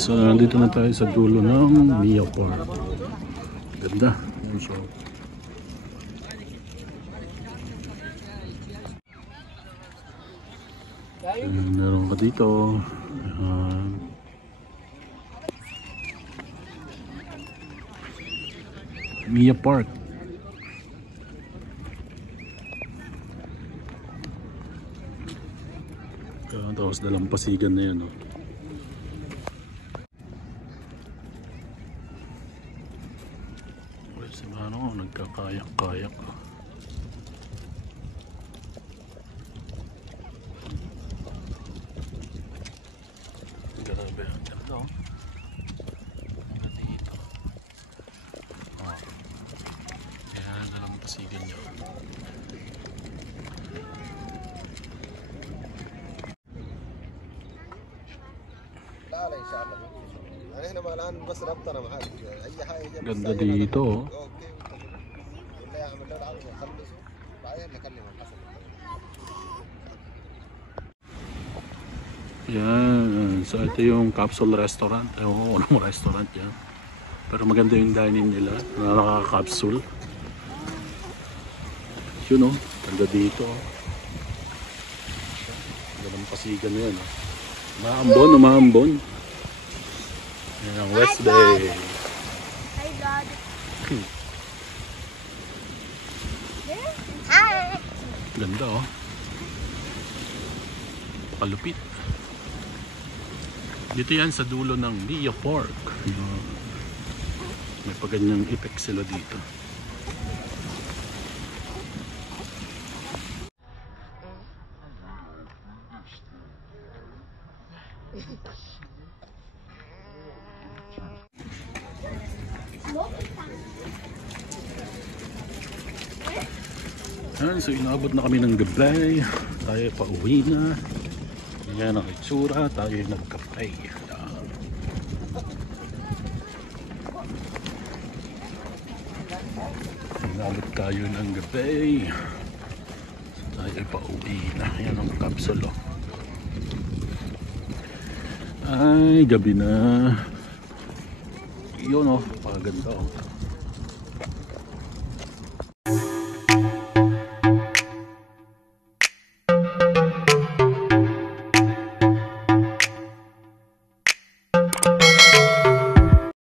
So nandito na tayo sa dulo ng Mia Park. Ganda. So, meron ka dito. Mia Park. Tapos dalampasigan na yun. Si Mano nagkakayak-kayak. Grabe ang ganda. Dito. Yan dalampasigan niya. Ganda dito. Yan. So ito yung capsule restaurant. Ewan ko anong restaurant yan. Pero maganda yung dining nila. Nakaka-capsule. Yun o. Ganda dito. Ganda ng pasigan yan. Maambon o maambon. Yan ang West Bay. Hi God. Hi. Ganda oh. Palupit. Dito yan sa dulo ng Mia Park. May paganyang effect sila dito. Yan, so inabot na kami ng gabi. Tayo pa uwi na. Yan ang itsura. Tayo nagkapay. Inabot tayo ng gabi. So tayo pa uwi na. Yan ang capsule. Ay, gabi na. Yun oh, paganda oh.